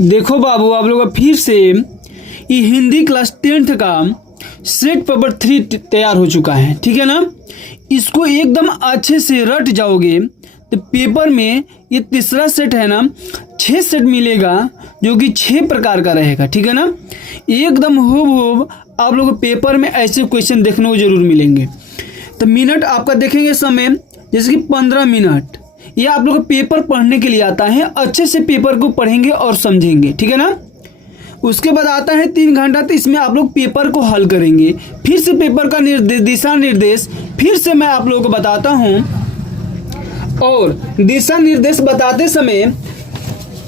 देखो बाबू, आप लोग का फिर से ये हिंदी क्लास 10th का सेट पेपर 3 तैयार हो चुका है, ठीक है ना। इसको एकदम अच्छे से रट जाओगे तो पेपर में ये तीसरा सेट है ना 6 सेट मिलेगा, जो कि 6 प्रकार का रहेगा, ठीक है ना। एकदम हूबहू आप लोगों को पेपर में ऐसे क्वेश्चन देखने को जरूर मिलेंगे। तो मिनट आपका देखेंगे समय जैसे कि 15 मिनट, ये आप लोग को पेपर पढ़ने के लिए आता है। अच्छे से पेपर को पढ़ेंगे और समझेंगे, ठीक है ना। उसके बाद आता है 3 घंटा, तो इसमें आप लोग पेपर को हल करेंगे। फिर से पेपर का दिशा निर्देश फिर से मैं आप लोगों को बताता हूँ, और दिशा निर्देश बताते समय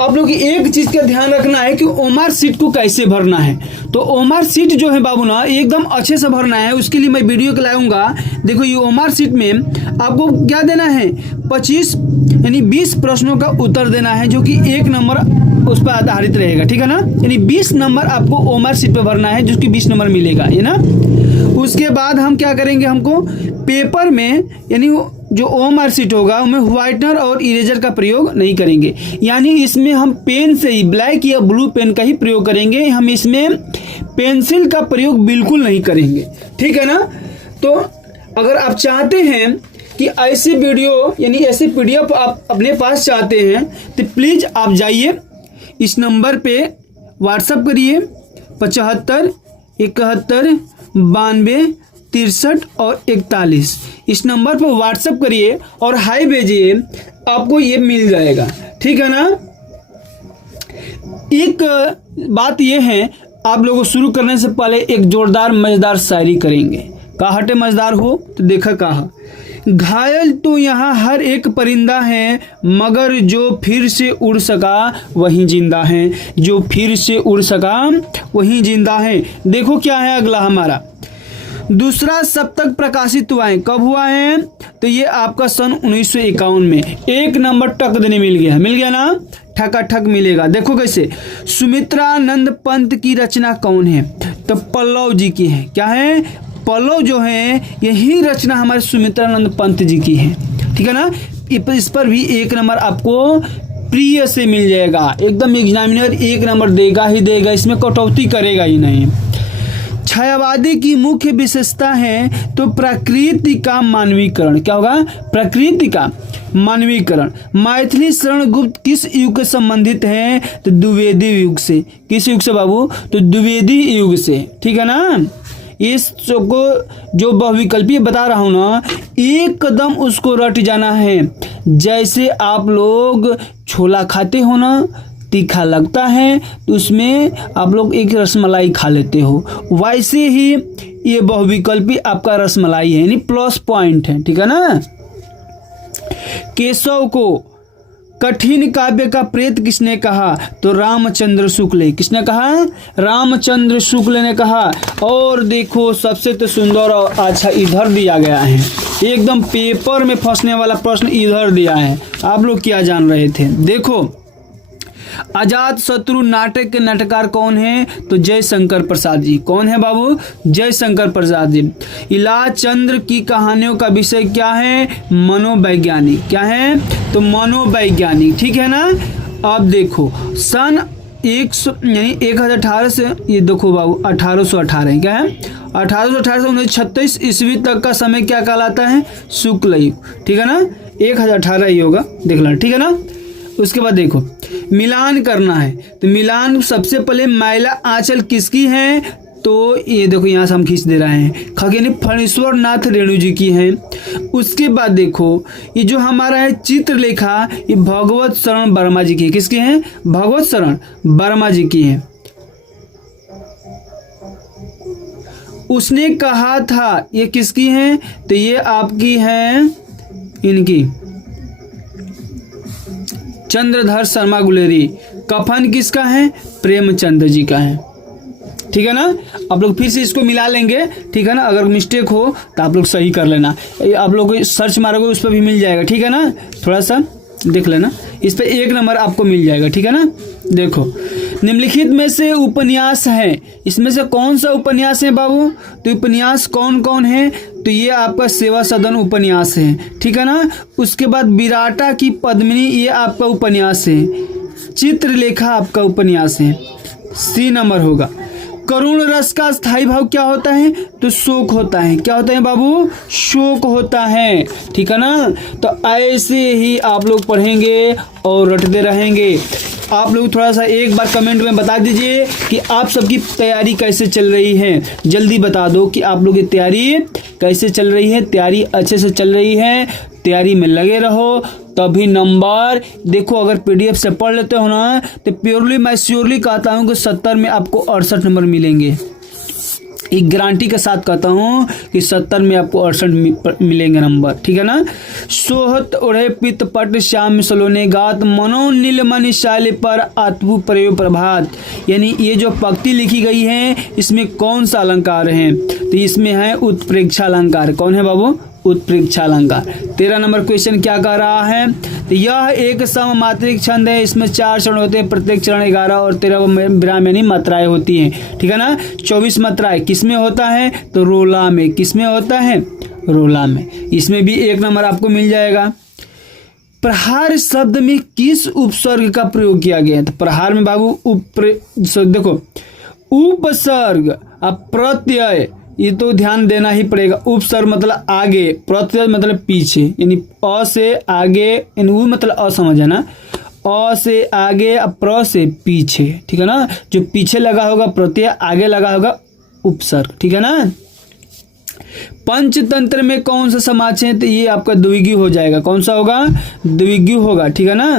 आप लोग एक चीज का ध्यान रखना है कि ओमार सीट को कैसे भरना है। तो ओमार सीट जो है बाबू ना एकदम अच्छे से भरना है। उसके लिए मैं वीडियो को लाऊंगा। देखो, ये ओमार सीट में आपको क्या देना है, 25 यानी 20 प्रश्नों का उत्तर देना है, जो कि 1 नंबर उस पर आधारित रहेगा, ठीक है ना। यानी 20 नंबर आपको ओमार सीट पे भरना है, जो कि 20 नंबर मिलेगा, ये ना। उसके बाद हम क्या करेंगे, हमको पेपर में यानी जो ओमार सीट होगा उनमें व्हाइटनर और इरेजर का प्रयोग नहीं करेंगे। यानी इसमें हम पेन से ही, ब्लैक या ब्लू पेन का ही प्रयोग करेंगे। हम इसमें पेंसिल का प्रयोग बिल्कुल नहीं करेंगे, ठीक है ना। तो अगर आप चाहते हैं कि ऐसे वीडियो यानी ऐसे PDF आप अपने पास चाहते हैं, तो प्लीज़ आप जाइए इस नंबर पे व्हाट्सअप करिए 75 71 92 63 और 41। इस नंबर पर व्हाट्सअप करिए और हाई भेजिए, आपको ये मिल जाएगा, ठीक है ना। एक बात ये है, आप लोगों को शुरू करने से पहले एक जोरदार मजेदार शायरी करेंगे। काहटे मजेदार हो तो देखा कहा, घायल तो यहाँ हर एक परिंदा है, मगर जो फिर से उड़ सका वही जिंदा है, जो फिर से उड़ सका वही जिंदा है। देखो क्या है अगला हमारा, दूसरा सप्तक प्रकाशित हुआ है, कब हुआ है, तो ये आपका सन 1951 में। 1 नंबर टक देने मिल गया ना, ठक मिलेगा। देखो कैसे, सुमित्रानंद पंत की रचना कौन है, तो पल्लव जी की है। क्या है, पल्लव जो है यही रचना हमारे सुमित्रानंद पंत जी की है, ठीक है ना। इस पर भी 1 नंबर आपको प्रिय से मिल जाएगा। एकदम एग्जामिनर 1 नंबर देगा ही देगा, इसमें कटौती करेगा ही नहीं। छायावादी की मुख्य विशेषता है तो प्रकृति का मानवीकरण। क्या होगा, प्रकृति का मानवीकरण। मैथिली शरण गुप्त किस युग से संबंधित है, तो द्विवेदी युग से। किस युग से बाबू, तो द्विवेदी युग से, ठीक है ना। इस को जो बहुविकल्पीय बता रहा हूं ना, एक कदम उसको रट जाना है। जैसे आप लोग छोला खाते हो ना, तीखा लगता है तो उसमें आप लोग एक रसमलाई खा लेते हो, वैसे ही ये बहुविकल्पी आपका रसमलाई है, यानी प्लस पॉइंट है, ठीक है ना। केशव को कठिन काव्य का प्रेत किसने कहा, तो रामचंद्र शुक्ल। किसने कहा, रामचंद्र शुक्ल ने कहा। और देखो सबसे तो सुंदर और अच्छा इधर दिया गया है, एकदम पेपर में फंसने वाला प्रश्न इधर दिया है। आप लोग क्या जान रहे थे, देखो, अजात शत्रु नाटक के नाटककार कौन है, तो जयशंकर प्रसाद जी। कौन है बाबू, जयशंकर प्रसाद जी। इलाज चंद्र की कहानियों का विषय क्या है, मनोवैज्ञानिक। क्या है, तो मनोवैज्ञानिक, ठीक है ना। अब देखो सन 1018 से, ये देखो बाबू 1818 क्या है, 1818 से 1936 ईस्वी तक का समय क्या कहलाता है, शुक्ल युग, ठीक है ना। 1018 ही होगा, देख लो, ठीक है ना। उसके बाद देखो मिलान करना है, तो मिलान सबसे पहले मैला आंचल किसकी है, तो ये देखो यहाँ से हम खींच दे रहे हैं, खगेनी फणीश्वर नाथ रेणु जी की है। उसके बाद देखो ये जो हमारा है चित्रलेखा, ये भगवत शरण वर्मा जी की है। किसकी है, भगवत शरण वर्मा जी की है। उसने कहा था, ये किसकी है, तो ये आपकी है, इनकी चंद्रधर शर्मा गुलेरी। कफन किसका है, प्रेमचंद जी का है, ठीक है ना। आप लोग फिर से इसको मिला लेंगे, ठीक है ना। अगर मिस्टेक हो तो आप लोग सही कर लेना, आप लोग सर्च मारोगे उस पर भी मिल जाएगा, ठीक है ना। थोड़ा सा देख लेना, इस पर 1 नंबर आपको मिल जाएगा, ठीक है ना। देखो निम्नलिखित में से उपन्यास है, इसमें से कौन सा उपन्यास है बाबू, तो उपन्यास कौन कौन है, तो ये आपका सेवा सदन उपन्यास है, ठीक है ना। उसके बाद विराटा की पद्मिनी, ये आपका उपन्यास है। चित्रलेखा आपका उपन्यास है, सी नंबर होगा। करुण रस का स्थायी भाव क्या होता है? तो शोक होता है। क्या होता है बाबू? शोक होता है। ठीक है ना। तो ऐसे ही आप लोग पढ़ेंगे और रटते रहेंगे। आप लोग थोड़ा सा एक बार कमेंट में बता दीजिए कि आप सबकी तैयारी कैसे चल रही है। जल्दी बता दो कि आप लोग की तैयारी कैसे चल रही है। तैयारी अच्छे से चल रही है, तैयारी में लगे रहो, तभी नंबर देखो। अगर पीडीएफ से पढ़ लेते हो ना तो प्योरली मैं श्योरली कहता हूँ कि 70 में आपको 68 नंबर मिलेंगे। एक गारंटी के साथ कहता हूँ कि 70 में आपको 68 मिलेंगे नंबर। ठीक है ना। सोहत ओढ़े पित पट श्याम सलोने गात मनो नीलमणि शाले पर आत्मु प्रयोग प्रभात। यानी ये जो पंक्ति लिखी गई है इसमें कौन सा अलंकार है? तो इसमें है उत्प्रेक्षा अलंकार। कौन है बाबू? उत्प्रेक्षा अलंकार। 13 नंबर क्वेश्चन क्या कह रहा है? तो यह एक सममात्रिक छंद है। इसमें 4 चरण होते हैं, प्रत्येक चरण 11 और 13 विराम यानी मात्राएं होती हैं। ठीक है ना। 24 मात्राएं किसमें होता है? तो रोला में। किसमें होता है? रोला में। इसमें भी 1 नंबर आपको मिल जाएगा। प्रहार शब्द में किस उपसर्ग का प्रयोग किया गया है? तो प्रहार में बाबू देखो उपसर्ग, अब प्रत्यय ये तो ध्यान देना ही पड़ेगा। उपसर्ग मतलब आगे, प्रत्यय मतलब पीछे, यानी अ से आगे, यानी उ मतलब अ समझ है ना। अ से आगे, प्र से पीछे। ठीक है ना। जो पीछे लगा होगा प्रत्यय, आगे लगा होगा उपसर्ग। ठीक है ना। पंचतंत्र में कौन सा समाज है? तो ये आपका द्विगु हो जाएगा। कौन सा होगा? द्विगु होगा। ठीक है ना।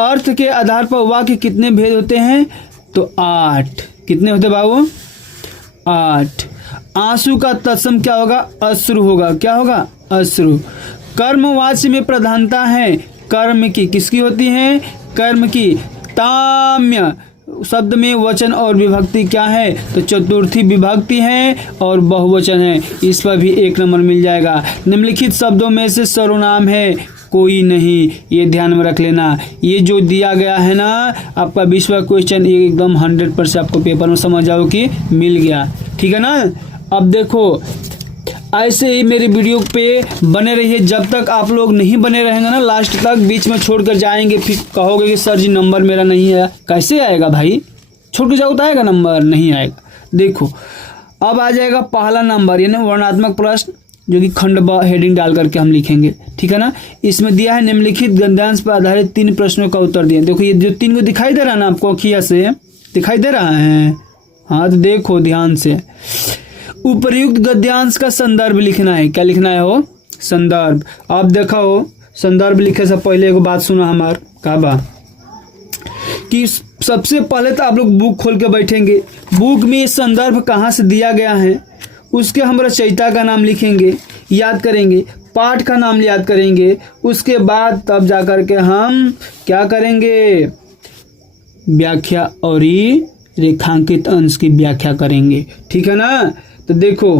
अर्थ के आधार पर वाक्य कितने भेद होते हैं? तो 8। कितने होते बाबू? 8। आंसू का तत्सम क्या होगा? अश्रु होगा। क्या होगा? अश्रु। कर्मवाच्य में प्रधानता है कर्म की। किसकी होती है? कर्म की। ताम्य शब्द में वचन और विभक्ति क्या है? तो चतुर्थी विभक्ति है और बहुवचन है। इस पर भी 1 नंबर मिल जाएगा। निम्नलिखित शब्दों में से सर्वनाम है कोई नहीं। ये ध्यान में रख लेना। ये जो दिया गया है ना आपका 20वां क्वेश्चन एकदम 100% आपको पेपर में समझ आओ कि मिल गया। ठीक है ना। अब देखो ऐसे ही मेरे वीडियो पे बने रहिए। जब तक आप लोग नहीं बने रहेंगे ना लास्ट तक, बीच में छोड़कर जाएंगे फिर कहोगे कि सर जी नंबर मेरा नहीं है। कैसे आएगा भाई? छोड़ के जाओ तो आएगा नंबर? नहीं आएगा। देखो अब आ जाएगा पहला नंबर यानी वर्णनात्मक प्रश्न, जो कि खंड ब हेडिंग डाल करके हम लिखेंगे। ठीक है ना। इसमें दिया है निम्नलिखित गद्यांश पर आधारित 3 प्रश्नों का उत्तर दिए। देखो ये जो 3 को दिखाई दे रहा है ना आपको, अखिया से दिखाई दे रहा है। हाँ तो देखो ध्यान से। उपर्युक्त गद्यांश का संदर्भ लिखना है। क्या लिखना है? हो संदर्भ। आप देखा हो संदर्भ लिखे से पहले एक बात सुना हमार का बा कि सबसे पहले तो आप लोग बुक खोल के बैठेंगे। बुक में संदर्भ कहाँ से दिया गया है उसके हम रचयिता का नाम लिखेंगे, याद करेंगे, पाठ का नाम याद करेंगे। उसके बाद तब जाकर के हम क्या करेंगे? व्याख्या और रेखांकित अंश की व्याख्या करेंगे। ठीक है ना। तो देखो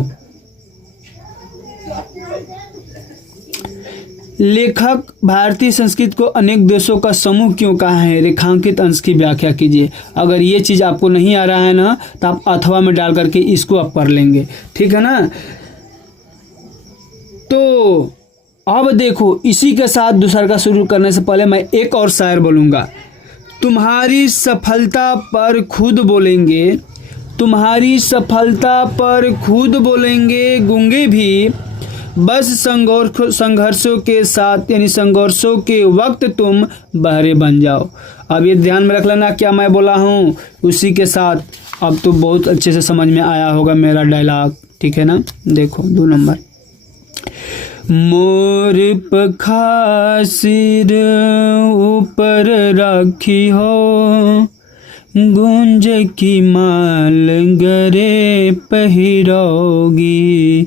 लेखक भारतीय संस्कृत को अनेक देशों का समूह क्यों कहा है? रेखांकित अंश की व्याख्या कीजिए। अगर ये चीज आपको नहीं आ रहा है ना तो आप अथवा में डाल करके इसको आप पढ़ लेंगे। ठीक है ना। तो अब देखो इसी के साथ दूसरा का शुरू करने से पहले मैं एक और शायर बोलूंगा। तुम्हारी सफलता पर खुद बोलेंगे, तुम्हारी सफलता पर खुद बोलेंगे गूंगे भी, बस संघर्षों के साथ यानी संघर्षों के वक्त तुम बहरे बन जाओ। अब ये ध्यान में रख लेना क्या मैं बोला हूँ उसी के साथ। अब तो बहुत अच्छे से समझ में आया होगा मेरा डायलॉग। ठीक है ना। देखो 2 नंबर। मोर पखा सिर ऊपर राखी हो, गुंज की माल गरे पहिरोगी,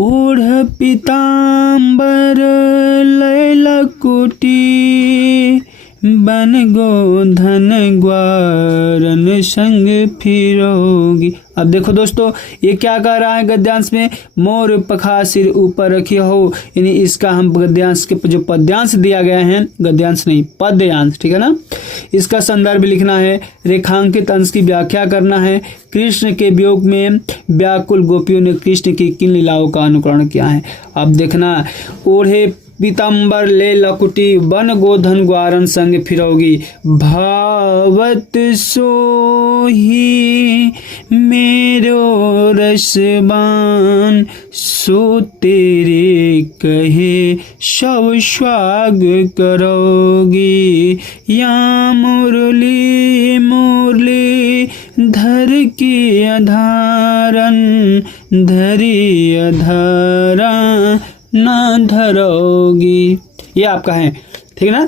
ओढ़ पीताम्बर लैला कुटी, बन गोधन ग्वारन संग फिरोगी। अब देखो दोस्तों ये क्या कह रहा है गद्यांश में? मोर पखा सिर ऊपर रखी हो, यानी इसका हम गद्यांश के जो पद्यांश दिया गया है, गद्यांश नहीं पद्यांश। ठीक है ना। इसका संदर्भ लिखना है, रेखांकित अंश की व्याख्या करना है। कृष्ण के वियोग में व्याकुल गोपियों ने कृष्ण की किन लीलाओं का अनुकरण किया है। अब देखना ओढ़े पीताम्बर ले लकुटी बन गोधन ग्वारन संग फिरोगी। भावत सोही मेरो रसबान सो तेरे कहे शव स्वाग करोगी। या मुरली मुरली धर के अधारन धरी अधारा न धरोगी। ये आपका है, ठीक है ना।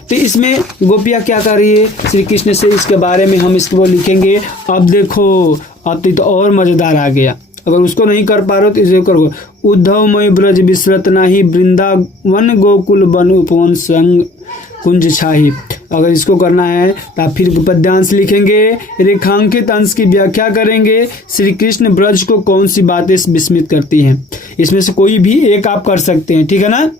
तो इसमें गोपियाँ क्या कर रही है श्री कृष्ण से, इसके बारे में हम इसको लिखेंगे। अब देखो अब तो और मज़ेदार आ गया, अगर उसको नहीं कर पा रहे हो तो इसे करो। उद्धव मई ब्रज विसरत नाही वृंदावन गोकुल बन उपवन संग कुंज छाही। अगर इसको करना है तो आप फिर पद्यांश लिखेंगे, रेखांकित अंश की व्याख्या करेंगे। श्री कृष्ण ब्रज को कौन सी बातें विस्मित करती हैं, इसमें से कोई भी एक आप कर सकते हैं, ठीक है ना।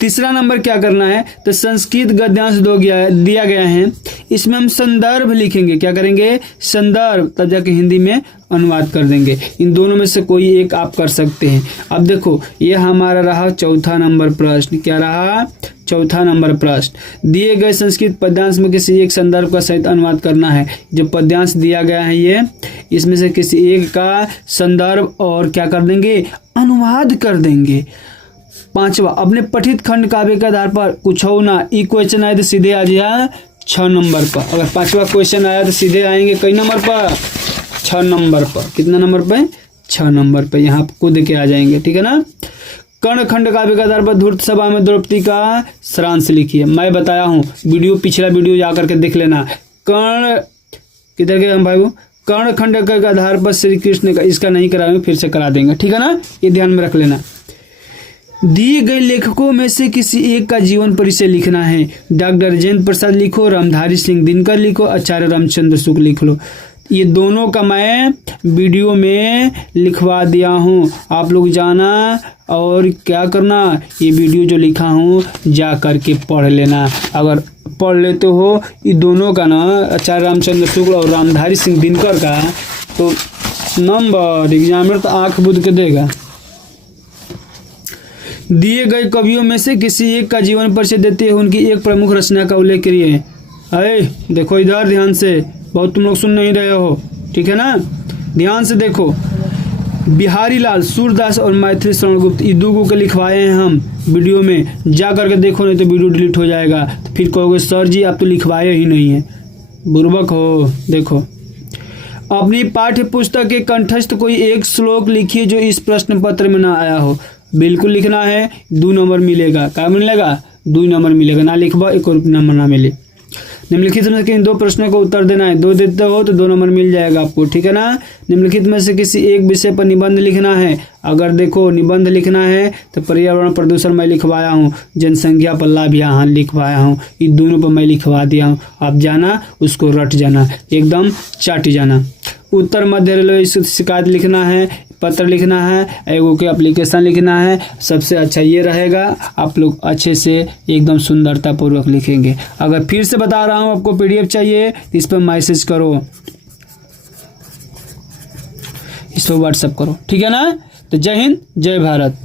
तीसरा नंबर क्या करना है तो संस्कृत गद्यांश दिया गया है, इसमें हम संदर्भ लिखेंगे। क्या करेंगे, संदर्भ, तब जाके हिंदी में अनुवाद कर देंगे। इन दोनों में से कोई एक आप कर सकते हैं। अब देखो ये हमारा रहा चौथा नंबर प्रश्न। क्या रहा, चौथा नंबर प्रश्न। दिए गए संस्कृत पद्यांश में किसी एक संदर्भ का सहित अनुवाद करना है। जो पद्यांश दिया गया है ये, इसमें से किसी एक का संदर्भ और क्या कर देंगे, अनुवाद कर देंगे। पांचवा, अपने पठित खंड काव्य के आधार पर कुछ हो ना, ई क्वेश्चन आए तो सीधे आ जाए 6 नंबर पर। अगर पांचवा क्वेश्चन आया तो सीधे आएंगे कई नंबर पर, 6 नंबर पर। कितना नंबर पे, 6 नंबर पे। यहाँ कूद के आ जाएंगे, ठीक है ना। कर्ण खंड काव्य के आधार पर धूर्त सभा में द्रौपदी का सारांश लिखिए। मैं बताया हूँ, वीडियो पिछला वीडियो जा करके देख लेना। कर्ण किधर गए हम भाई, कर्ण खंड के आधार पर श्री कृष्ण का, इसका नहीं कराएंगे फिर से करा देंगे, ठीक है ना, ये ध्यान में रख लेना। दिए गए लेखकों में से किसी एक का जीवन परिचय लिखना है। डॉक्टर राजेंद्र प्रसाद लिखो, रामधारी सिंह दिनकर लिखो, आचार्य रामचंद्र शुक्ल लिख लो। ये दोनों का मैं वीडियो में लिखवा दिया हूँ, आप लोग जाना और क्या करना, ये वीडियो जो लिखा हूँ जा करके पढ़ लेना। अगर पढ़ लेते हो ये दोनों का ना, आचार्य रामचंद्र शुक्ल और रामधारी सिंह दिनकर का, तो नंबर एग्जामिनर तो आँख बुझ के देगा। दिए गए कवियों में से किसी एक का जीवन परिचय देते हुए उनकी एक प्रमुख रचना का उल्लेख करिए। अरे देखो इधर ध्यान से, बहुत तुम लोग सुन नहीं रहे हो, ठीक है ना, ध्यान से देखो। बिहारी लाल, सूरदास और मैथिली शरण गुप्त, ये दो को लिखवाए हैं हम वीडियो में, जा करके देखो नहीं तो वीडियो डिलीट हो जाएगा। तो फिर कहोगे सर जी आप तो लिखवाए ही नहीं है, बुर्बक हो। देखो अपनी पाठ्य पुस्तक के कंठस्थ कोई एक श्लोक लिखिए जो इस प्रश्न पत्र में ना आया हो। बिल्कुल लिखना है, 2 नंबर मिलेगा। क्या मिलेगा, 2 नंबर मिलेगा। ना लिखवा एक और नंबर ना मिले। निम्नलिखित में से इन 2 प्रश्नों का उत्तर देना है। 2 देते हो तो 2 नंबर मिल जाएगा आपको, ठीक है ना। निम्नलिखित में से किसी एक विषय पर निबंध लिखना है। अगर देखो निबंध लिखना है तो पर्यावरण प्रदूषण मैं लिखवाया हूँ, जनसंख्या पर लाभ यहाँ लिखवाया हूँ, ये दोनों पर मैं लिखवा दिया हूँ। आप जाना उसको रट जाना, एकदम चाट जाना। उत्तर मध्य रेलवे शिकायत लिखना है, पत्र लिखना है, एगो के एप्लीकेशन लिखना है। सबसे अच्छा ये रहेगा, आप लोग अच्छे से एकदम सुंदरता पूर्वक लिखेंगे। अगर फिर से बता रहा हूँ आपको PDF चाहिए इस पर मैसेज करो, इस पर व्हाट्सएप करो, ठीक है ना। तो जय हिंद जय भारत।